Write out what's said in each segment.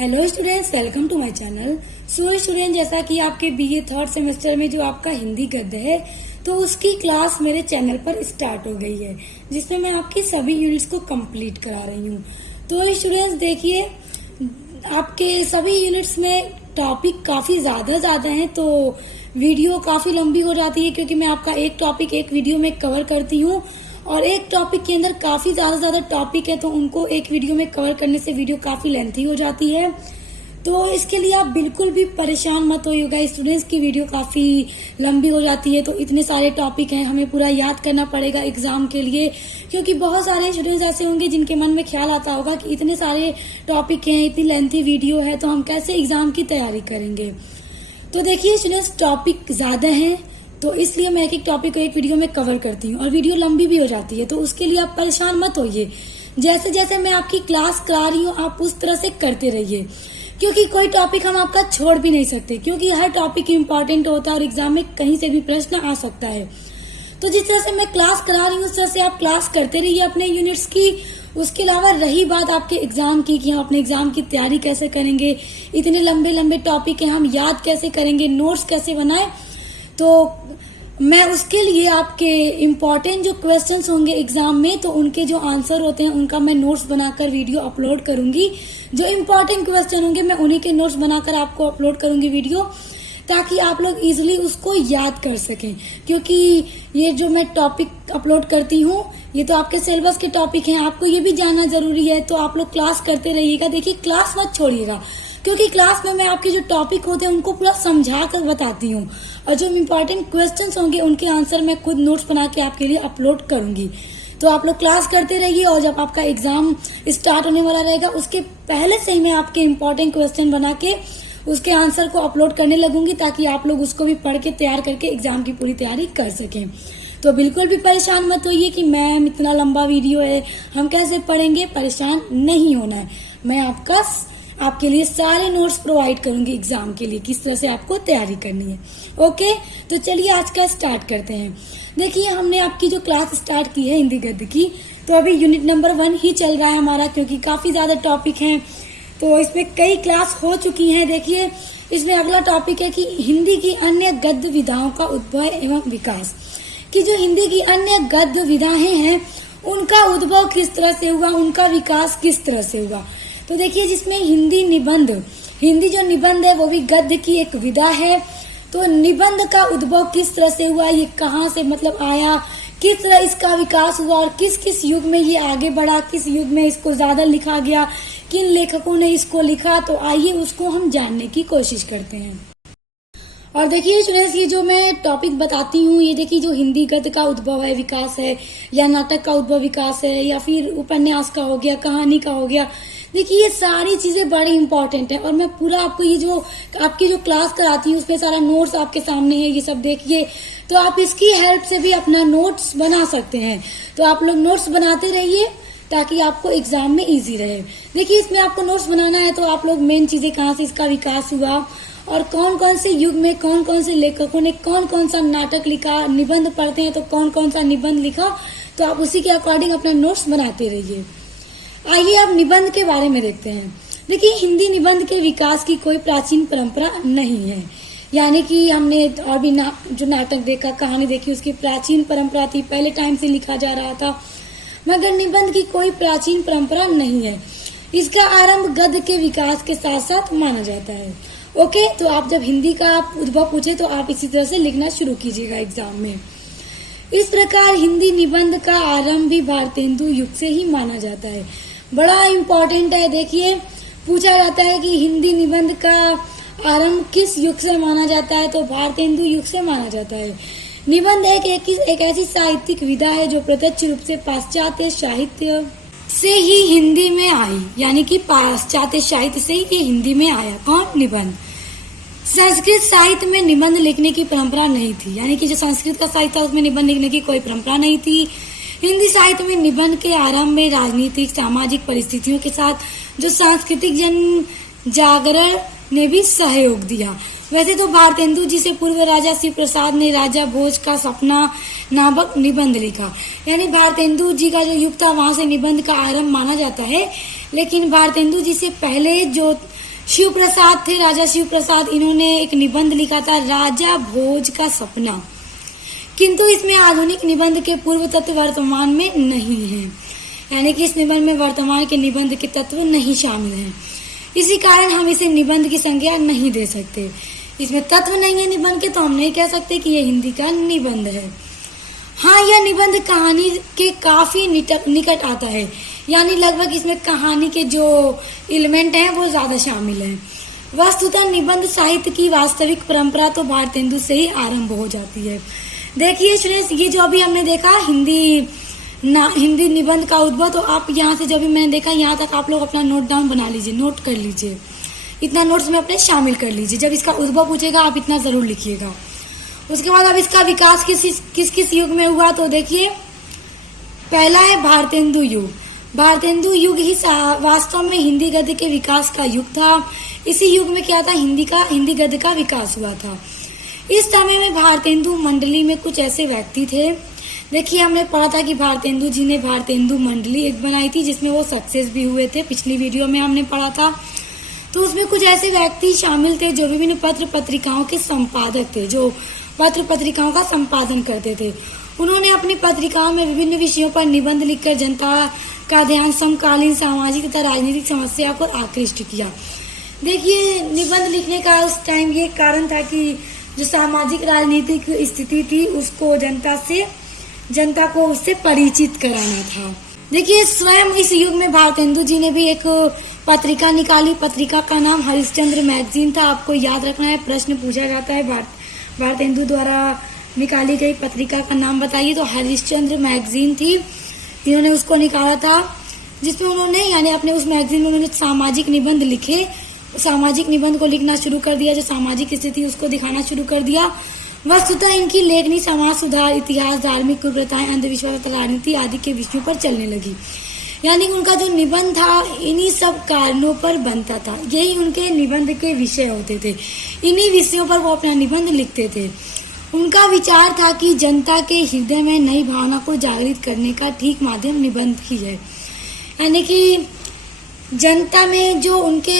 Hello students, welcome to my channel. So student, जैसा कि आपके बीए थर्ड सेमेस्टर में जो आपका हिंदी गद्य है तो उसकी क्लास मेरे चैनल पर स्टार्ट हो गई है, जिसमें मैं आपकी सभी यूनिट्स को कंप्लीट करा रही हूँ। तो स्टूडेंट्स देखिए, आपके सभी यूनिट्स में टॉपिक काफी ज्यादा हैं, तो वीडियो काफी लंबी हो जाती है क्योंकि मैं आपका एक टॉपिक एक वीडियो में कवर करती हूँ और एक टॉपिक के अंदर काफी ज्यादा टॉपिक है, तो उनको एक वीडियो में कवर करने से वीडियो काफी लेंथी हो जाती है। तो इसके लिए आप बिल्कुल भी परेशान मत होइएगा स्टूडेंट्स की वीडियो काफी लंबी हो जाती है, तो इतने सारे टॉपिक हैं, हमें पूरा याद करना पड़ेगा एग्जाम के लिए, क्योंकि बहुत सारे स्टूडेंट्स ऐसे होंगे जिनके मन में ख्याल आता होगा कि इतने सारे टॉपिक हैं, इतनी लेंथी वीडियो है, तो हम कैसे एग्जाम की तैयारी करेंगे। तो देखिए स्टूडेंट्स, टॉपिक ज्यादा हैं, तो इसलिए मैं एक टॉपिक को एक वीडियो में कवर करती हूँ और वीडियो लंबी भी हो जाती है, तो उसके लिए आप परेशान मत होइए। जैसे जैसे मैं आपकी क्लास करा रही हूँ आप उस तरह से करते रहिए, क्योंकि कोई टॉपिक हम आपका छोड़ भी नहीं सकते, क्योंकि हर टॉपिक इम्पोर्टेंट होता है और एग्जाम में कहीं से भी प्रश्न आ सकता है। तो जिस तरह से मैं क्लास करा रही हूँ उस तरह से आप क्लास करते रहिए अपने यूनिट्स की। उसके अलावा रही बात आपके एग्जाम की कि हम अपने एग्जाम की तैयारी कैसे करेंगे, इतने लंबे टॉपिक है, हम याद कैसे करेंगे, नोट्स कैसे बनाए, तो मैं उसके लिए आपके इम्पोर्टेंट जो क्वेश्चंस होंगे एग्जाम में, तो उनके जो आंसर होते हैं उनका मैं नोट्स बनाकर वीडियो अपलोड करूंगी। जो इम्पोर्टेंट क्वेश्चन होंगे मैं उन्हीं के नोट्स बनाकर आपको अपलोड करूंगी वीडियो, ताकि आप लोग इजीली उसको याद कर सकें। क्योंकि ये जो मैं टॉपिक अपलोड करती हूँ ये तो आपके सिलेबस के टॉपिक हैं, आपको ये भी जानना जरूरी है, तो आप लोग क्लास करते रहिएगा। देखिए, क्लास मत छोड़िएगा, क्योंकि क्लास में मैं आपके जो टॉपिक होते हैं उनको पूरा समझा कर बताती हूँ, और जो इम्पोर्टेंट क्वेश्चंस होंगे उनके आंसर मैं खुद नोट्स बना के आपके लिए अपलोड करूंगी। तो आप लोग क्लास करते रहिए, और जब आपका एग्जाम स्टार्ट होने वाला रहेगा उसके पहले से ही मैं आपके इम्पोर्टेंट क्वेश्चन बना के उसके आंसर को अपलोड करने लगूंगी, ताकि आप लोग उसको भी पढ़ के तैयार करके एग्जाम की पूरी तैयारी कर सकें। तो बिल्कुल भी परेशान मत होइए कि मैम इतना लंबा वीडियो है, हम कैसे पढ़ेंगे। परेशान नहीं होना है, मैं आपके लिए सारे नोट्स प्रोवाइड करूंगी एग्जाम के लिए, किस तरह से आपको तैयारी करनी है। ओके, तो चलिए आज का स्टार्ट करते हैं। देखिए, हमने आपकी जो क्लास स्टार्ट की है हिंदी गद्य की, तो अभी यूनिट नंबर 1 ही चल रहा है हमारा, क्योंकि काफी ज्यादा टॉपिक हैं, तो इसमें कई क्लास हो चुकी हैं। देखिए, इसमें अगला टॉपिक है कि हिंदी की अन्य गद्य विधाओं का उद्भव एवं विकास, कि जो हिंदी की अन्य गद्य विधाएं हैं उनका उद्भव किस तरह से हुआ, उनका विकास किस तरह से हुआ। तो देखिए, जिसमें हिंदी जो निबंध है वो भी गद्य की एक विधा है। तो निबंध का उद्भव किस तरह से हुआ, ये कहाँ से मतलब आया, किस तरह इसका विकास हुआ और किस किस युग में ये आगे बढ़ा, किस युग में इसको ज्यादा लिखा गया, किन लेखकों ने इसको लिखा, तो आइए उसको हम जानने की कोशिश करते हैं। और देखिए स्टूडेंट्स, ये जो मैं टॉपिक बताती हूँ, ये देखिए जो हिंदी गद्य का उद्भव है, विकास है, या नाटक का उद्भव विकास है, या फिर उपन्यास का हो गया, कहानी का हो गया, देखिए ये सारी चीजें बड़ी इंपॉर्टेंट है। और मैं पूरा आपको ये जो आपकी जो क्लास कराती हूँ उसमें सारा नोट्स आपके सामने है, ये सब देखिए, तो आप इसकी हेल्प से भी अपना नोट्स बना सकते हैं। तो आप लोग नोट्स बनाते रहिए ताकि आपको एग्जाम में इजी रहे। देखिए, इसमें आपको नोट्स बनाना है, तो आप लोग मेन चीजें कहाँ से इसका विकास हुआ और कौन कौन से युग में कौन कौन से लेखकों ने कौन कौन सा नाटक लिखा, निबंध पढ़ते हैं तो कौन कौन सा निबंध लिखा, तो आप उसी के अकॉर्डिंग अपना नोट्स बनाते रहिए। आइए अब निबंध के बारे में देखते हैं। देखिए, हिंदी निबंध के विकास की कोई प्राचीन परंपरा नहीं है, यानी कि हमने और भी जो नाटक देखा, कहानी देखी, उसकी प्राचीन परंपरा थी, पहले टाइम से लिखा जा रहा था, मगर निबंध की कोई प्राचीन परंपरा नहीं है। इसका आरंभ गद्य के विकास के साथ साथ माना जाता है। ओके, तो आप जब हिंदी का आप उद्भव पूछे तो आप इसी तरह से लिखना शुरू कीजिएगा एग्जाम में। इस प्रकार हिंदी निबंध का आरंभ भी भारतेंदु युग से ही माना जाता है। बड़ा इम्पोर्टेंट है। देखिए, पूछा जाता है कि हिंदी निबंध का आरंभ किस युग से माना जाता है, तो भारतेंदु युग से माना जाता है। निबंध एक ऐसी साहित्यिक विधा है जो प्रत्यक्ष रूप से पाश्चात्य साहित्य से ही हिंदी में आई, यानी कि पाश्चात्य साहित्य से ही ये हिंदी में आया। कौन? निबंध। संस्कृत साहित्य में निबंध लिखने की परंपरा नहीं थी, यानी कि जो संस्कृत का साहित्य था उसमें निबंध लिखने की कोई परंपरा नहीं थी। हिंदी साहित्य में निबंध के आरंभ में राजनीतिक सामाजिक परिस्थितियों के साथ जो सांस्कृतिक जन जागरण ने भी सहयोग दिया। वैसे तो भारतेंदु जी से पूर्व राजा शिव प्रसाद ने राजा भोज का सपना नामक निबंध लिखा, यानी भारतेंदु जी का जो युग था वहां से निबंध का आरंभ माना जाता है। लेकिन भारतेंदु जी से पहले जो शिव प्रसाद थे, राजा शिव प्रसाद। इन्होंने एक निबंध लिखा था, राजा भोज का सपना। किंतु इसमें आधुनिक निबंध के पूर्व तत्व वर्तमान में नहीं है, यानी कि इस निबंध में वर्तमान के निबंध के तत्व नहीं शामिल हैं। इसी कारण हम इसे निबंध की संज्ञा नहीं दे सकते। इसमें तत्व नहीं है निबंध के, तो हम नहीं कह सकते कि यह हिंदी का निबंध है। हाँ, यह निबंध कहानी के काफी निकट आता है, यानी लगभग इसमें कहानी के जो एलिमेंट हैं वो ज्यादा शामिल हैं। वस्तुतः निबंध साहित्य की वास्तविक परंपरा तो भारतेंदु से ही आरंभ हो जाती है। देखिए स्टूडेंट्स, ये जो अभी हमने देखा हिंदी निबंध का उद्भव, तो आप यहाँ से जो भी मैंने देखा यहाँ तक आप लोग अपना नोट डाउन बना लीजिए, नोट कर लीजिए, इतना नोट्स में अपने शामिल कर लीजिए। जब इसका उद्भव पूछेगा आप इतना जरूर लिखिएगा। उसके बाद अब इसका विकास किस किस युग में हुआ, तो देखिए पहला है भारतेंदु युग। भारतेंदु युग ही वास्तव में हिंदी गद्य के विकास का युग था। इसी युग में क्या था, हिंदी गद्य का विकास हुआ था। इस समय में भारतेंदु मंडली में कुछ ऐसे व्यक्ति थे। देखिए हमने पढ़ा था कि भारतेंदु जी ने भारतेंदु मंडली एक बनाई थी, जिसमें वो सक्सेस भी हुए थे। पिछली वीडियो में हमने पढ़ा था। तो उसमें कुछ ऐसे व्यक्ति शामिल थे जो विभिन्न पत्र पत्रिकाओं के संपादक थे, जो पत्र पत्रिकाओं का संपादन करते थे। उन्होंने अपनी पत्रिकाओं में विभिन्न विषयों पर निबंध लिखकर जनता का ध्यान समकालीन सामाजिक तथा राजनीतिक समस्या पर आकृष्ट किया। देखिए निबंध लिखने का उस टाइम ये कारण था कि जो सामाजिक राजनीतिक स्थिति थी उसको जनता को उससे परिचित कराना था। देखिए स्वयं इस युग में भारतेंदु जी ने भी एक पत्रिका निकाली। पत्रिका का नाम हरिश्चंद्र मैगजीन था। आपको याद रखना है, प्रश्न पूछा जाता है भारतेंदु द्वारा निकाली गई पत्रिका का नाम बताइए, तो हरिश्चंद्र मैगजीन थी। इन्होंने उसको निकाला था, जिसमें उन्होंने यानी अपने उस मैगजीन में उन्होंने सामाजिक निबंध लिखे। सामाजिक निबंध को लिखना शुरू कर दिया, जो सामाजिक स्थिति उसको दिखाना शुरू कर दिया। वस्तुतः इनकी लेखनी समाज सुधार, इतिहास, धार्मिक कुप्रथाएं, अंधविश्वास, राजनीति आदि के विषयों पर चलने लगी। यानी उनका जो निबंध था इन्हीं सब कारणों पर बनता था। यही उनके निबंध के विषय होते थे। इन्हीं विषयों पर वो अपना निबंध लिखते थे। उनका विचार था कि जनता के हृदय में नई भावना को जागृत करने का ठीक माध्यम निबंध ही है। यानी कि जनता में जो उनके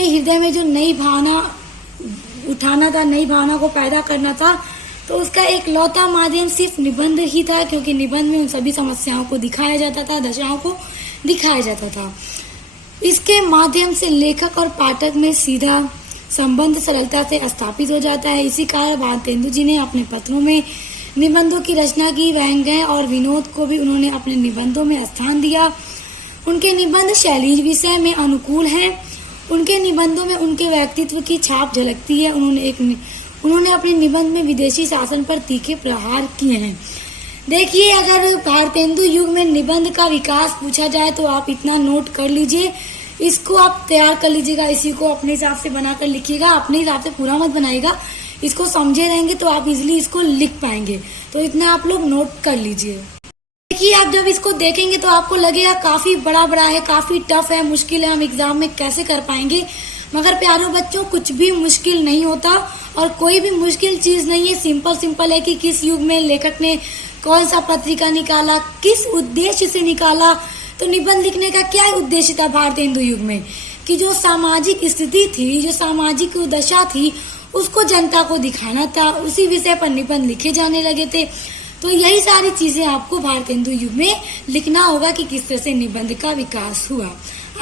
हृदय में जो नई भावना उठाना था, नई भावना को पैदा करना था, तो उसका एक लौता माध्यम सिर्फ निबंध ही था, क्योंकि निबंध में उन सभी समस्याओं को दिखाया जाता था, दशाओं को दिखाया जाता था। इसके माध्यम से लेखक और पाठक में सीधा संबंध सरलता से स्थापित हो जाता है। इसी कारण भारतेंदु जी ने अपने पत्रों में निबंधों की रचना की। व्यंग्य और विनोद को भी उन्होंने अपने निबंधों में स्थान दिया। उनके निबंध शैली विषय में अनुकूल हैं। उनके निबंधों में उनके व्यक्तित्व की छाप झलकती है। उन्होंने अपने निबंध में विदेशी शासन पर तीखे प्रहार किए हैं। देखिए अगर भारतेंदु युग में निबंध का विकास पूछा जाए तो आप इतना नोट कर लीजिए, इसको आप तैयार कर लीजिएगा, इसी को अपने हिसाब से बनाकर लिखिएगा। अपने हिसाब से पूरा मत बनाइएगा, इसको समझे रहेंगे तो आप इजिली इसको लिख पाएंगे। तो इतना आप लोग नोट कर लीजिए। देखिए आप जब इसको देखेंगे तो आपको लगेगा काफी बड़ा है, काफी टफ है, मुश्किल है, हम एग्जाम में कैसे कर पाएंगे। मगर प्यारों बच्चों, कुछ भी मुश्किल नहीं होता और कोई भी मुश्किल चीज नहीं है। सिंपल है कि किस युग में लेखक ने कौन सा पत्रिका निकाला, किस उद्देश्य से निकाला। तो निबंध लिखने का क्या उद्देश्य था भारतेंदु युग में, कि जो सामाजिक स्थिति थी, जो सामाजिक दशा थी, उसको जनता को दिखाना था। उसी विषय पर निबंध लिखे जाने लगे थे। तो यही सारी चीजें आपको भारतेंदु युग में लिखना होगा कि किस तरह से निबंध का विकास हुआ।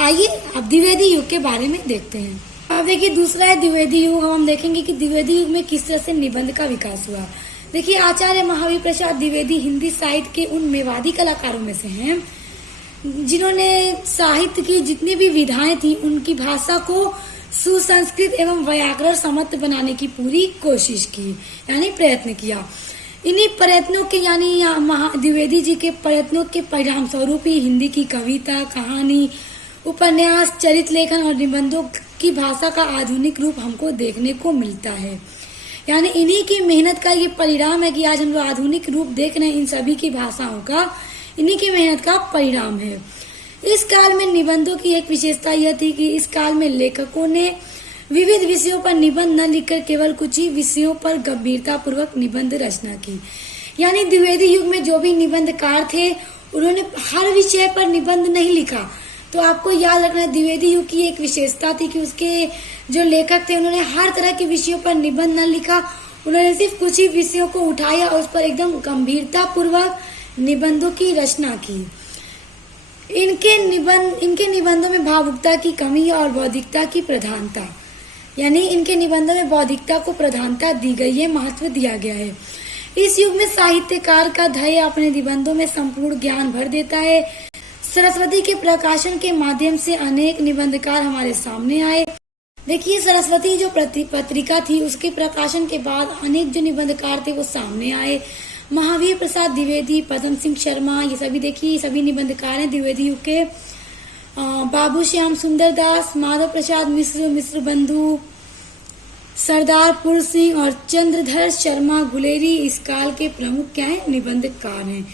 आइए अब द्विवेदी युग के बारे में देखते हैं। अब देखिए दूसरा है द्विवेदी युग। हम देखेंगे कि द्विवेदी युग में किस तरह से निबंध का विकास हुआ। देखिए आचार्य महावीर प्रसाद द्विवेदी हिंदी साहित्य के उन मेवाड़ी कलाकारों में से हैं जिन्होंने साहित्य की जितनी भी विधाएं थी उनकी भाषा को सुसंस्कृत एवं व्याकरण सम्मत बनाने की पूरी कोशिश की, यानी प्रयत्न किया। इन्हीं प्रयत्नों के यानी द्विवेदी जी के प्रयत्नों के परिणाम स्वरूप ही हिंदी की कविता, कहानी, उपन्यास, चरित्र लेखन और निबंधों की भाषा का आधुनिक रूप हमको देखने को मिलता है। यानी इन्हीं की मेहनत का ये परिणाम है कि आज हम लोग आधुनिक रूप देख रहे हैं इन सभी की भाषाओं का। इन्हीं की मेहनत का परिणाम है। इस काल में निबंधों की एक विशेषता यह थी कि इस काल में लेखकों ने विविध विषयों पर निबंध न लिखकर केवल कुछ ही विषयों पर गंभीरता पूर्वक निबंध रचना की। यानी द्विवेदी युग में जो भी निबंधकार थे उन्होंने हर विषय पर निबंध नहीं लिखा। तो आपको याद रखना है द्विवेदी युग की एक विशेषता थी कि उसके जो लेखक थे उन्होंने हर तरह के विषयों पर निबंध न लिखा, उन्होंने सिर्फ कुछ ही विषयों को उठाया और उस पर एकदम गंभीरता पूर्वक निबंधों की रचना की। इनके निबंधों में भावुकता की कमी और बौद्धिकता की प्रधानता, यानी इनके निबंधों में बौद्धिकता को प्रधानता दी गई है, महत्व दिया गया है। इस युग में साहित्यकार का ध्येय अपने निबंधों में संपूर्ण ज्ञान भर देता है। सरस्वती के प्रकाशन के माध्यम से अनेक निबंधकार हमारे सामने आए। देखिए, सरस्वती जो पत्रिका थी उसके प्रकाशन के बाद अनेक जो निबंधकार थे वो सामने आए। महावीर प्रसाद द्विवेदी, पद्म सिंह शर्मा, ये सभी देखिए ये सभी निबंधकार हैं द्विवेदी युग के। बाबू श्याम सुंदर दास, माधव प्रसाद मिश्र, मिश्र बंधु, सरदार पुर सिंह और चंद्रधर शर्मा गुलेरी इस काल के प्रमुख क्या है, निबंधकार हैं।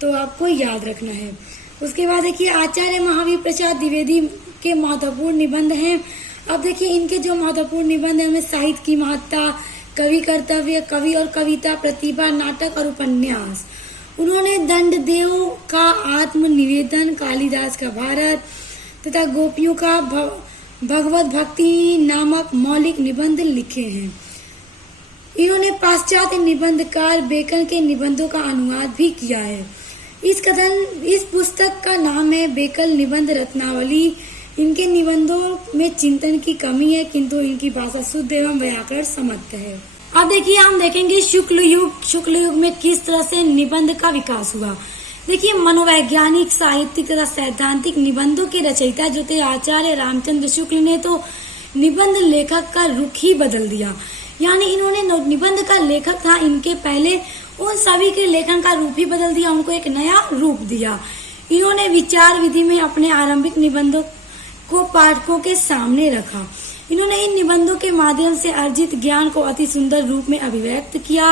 तो आपको याद रखना है। उसके बाद देखिए आचार्य महावीर प्रसाद द्विवेदी के महत्वपूर्ण निबंध हैं। अब देखिए इनके जो महत्वपूर्ण निबंध हैं उनमें साहित्य की महत्ता, कवि कर्तव्य, कवि और कविता, प्रतिभा, नाटक और उपन्यास। उन्होंने दंडदेव का आत्मनिवेदन, कालिदास का भारत तथा गोपियों का भगवत भक्ति नामक मौलिक निबंध लिखे हैं। इन्होंने पाश्चात्य निबंधकार बेकन के निबंधों का अनुवाद भी किया है। इस पुस्तक का नाम है बेकन निबंध रत्नावली। इनके निबंधों में चिंतन की कमी है किंतु इनकी भाषा शुद्ध एवं व्याकरण समर्थ है। अब देखिए हम देखेंगे शुक्ल युग में किस तरह से निबंध का विकास हुआ। देखिए मनोवैज्ञानिक, साहित्यिक तथा सैद्धांतिक निबंधों के रचयिता जो थे आचार्य रामचंद्र शुक्ल ने तो निबंध लेखक का रुख ही बदल दिया। यानी इन्होंने निबंध का लेखक था, इनके पहले उन सभी के लेखन का रूप ही बदल दिया, उनको एक नया रूप दिया। इन्होंने विचार विधि में अपने आरंभिक निबंधों को पाठकों के सामने रखा। इन्होंने इन निबंधों के माध्यम से अर्जित ज्ञान को अति सुंदर रूप में अभिव्यक्त किया।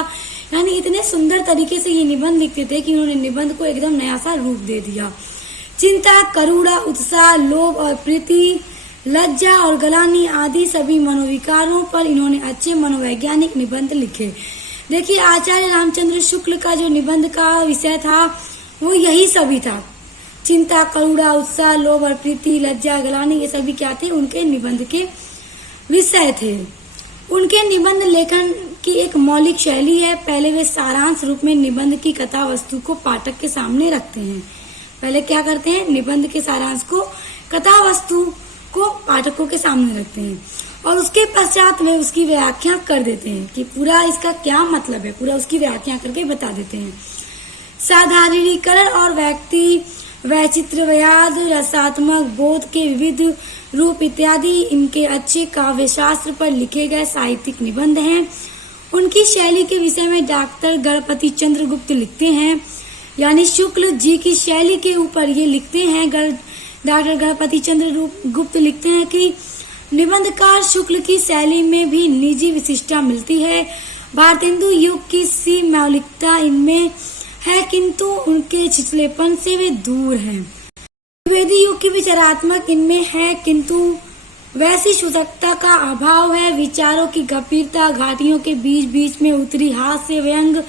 यानी इतने सुंदर तरीके से ये निबंध लिखते थे कि उन्होंने निबंध को एकदम नया सा रूप दे दिया। चिंता, करुणा, उत्साह, लोभ और प्रीति, लज्जा और गलानी आदि सभी मनोविकारों पर इन्होंने अच्छे मनोवैज्ञानिक निबंध लिखे। देखिए आचार्य रामचंद्र शुक्ल का जो निबंध का विषय था वो यही सभी था। चिंता, करुणा, उत्साह, लोभ और प्रीति, लज्जा, गलानी, ये सभी क्या थे, उनके निबंध के विषय थे। उनके निबंध लेखन की एक मौलिक शैली है। पहले वे सारांश रूप में निबंध की कथा वस्तु को पाठक के सामने रखते हैं। पहले क्या करते हैं, निबंध के सारांश को, कथा वस्तु को पाठकों के सामने रखते हैं और उसके पश्चात वे उसकी व्याख्या कर देते हैं कि पूरा इसका क्या मतलब है, पूरा उसकी व्याख्या करके बता देते हैं। साधारणीकरण और व्यक्ति वैचित्र्यवाद, रसात्मक बोध के विविध रूप इत्यादि इनके अच्छे काव्य शास्त्र पर लिखे गए साहित्यिक निबंध हैं। उनकी शैली के विषय में डॉक्टर गणपति चंद्र गुप्त लिखते हैं, यानी शुक्ल जी की शैली के ऊपर ये लिखते हैं। डॉक्टर गणपति चंद्र गुप्त लिखते हैं कि निबंधकार शुक्ल की शैली में भी निजी विशिष्टता मिलती है। भारतेंदु युग की सी मौलिकता इनमें है किंतु उनके छिछलेपन से वे दूर हैं। द्विवेदी युग की विचारात्मक इनमें है किंतु वैसी शुद्धता का अभाव है। विचारों की गंभीरता, घाटियों के बीच बीच में उतरी हास्य व्यंग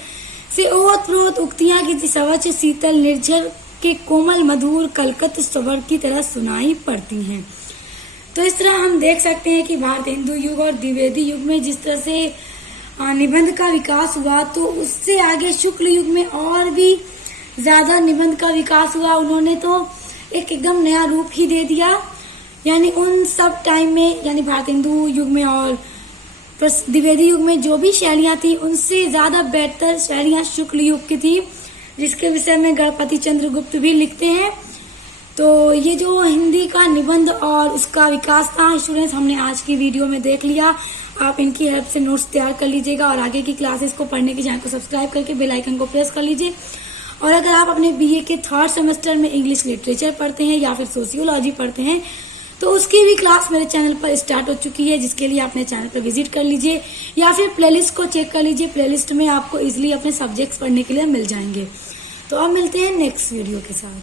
से ओतप्रोत उक्तियां किसी स्वच्छ शीतल निर्झर के कोमल मधुर कलकत स्वर की तरह सुनाई पड़ती हैं। तो इस तरह हम देख सकते हैं कि भारतेंदु युग और द्विवेदी युग में जिस तरह से निबंध का विकास हुआ तो उससे आगे शुक्ल युग में और भी ज्यादा निबंध का विकास हुआ। उन्होंने तो एक एकदम नया रूप ही दे दिया। यानी उन सब टाइम में, यानी भारतेंदु युग में और द्विवेदी युग में जो भी शैलियां थी उनसे ज्यादा बेहतर शैलियां शुक्ल युग की थी, जिसके विषय में गणपति चंद्र गुप्त भी लिखते हैं। तो ये जो हिंदी का निबंध और उसका विकास था स्टूडेंट्स, हमने आज की वीडियो में देख लिया। आप इनकी हेल्प से नोट्स तैयार कर लीजिएगा और आगे की क्लासेस को पढ़ने के चैनल को सब्सक्राइब करके बेल आइकन को प्रेस कर लीजिए। और अगर आप अपने बीए के 3rd सेमेस्टर में इंग्लिश लिटरेचर पढ़ते हैं या फिर सोशियोलॉजी पढ़ते हैं तो उसकी भी क्लास मेरे चैनल पर स्टार्ट हो चुकी है, जिसके लिए अपने चैनल पर विजिट कर लीजिए या फिर प्लेलिस्ट को चेक कर लीजिए। प्लेलिस्ट में आपको इजिली अपने सब्जेक्ट्स पढ़ने के लिए मिल जाएंगे। तो अब मिलते हैं नेक्स्ट वीडियो के साथ।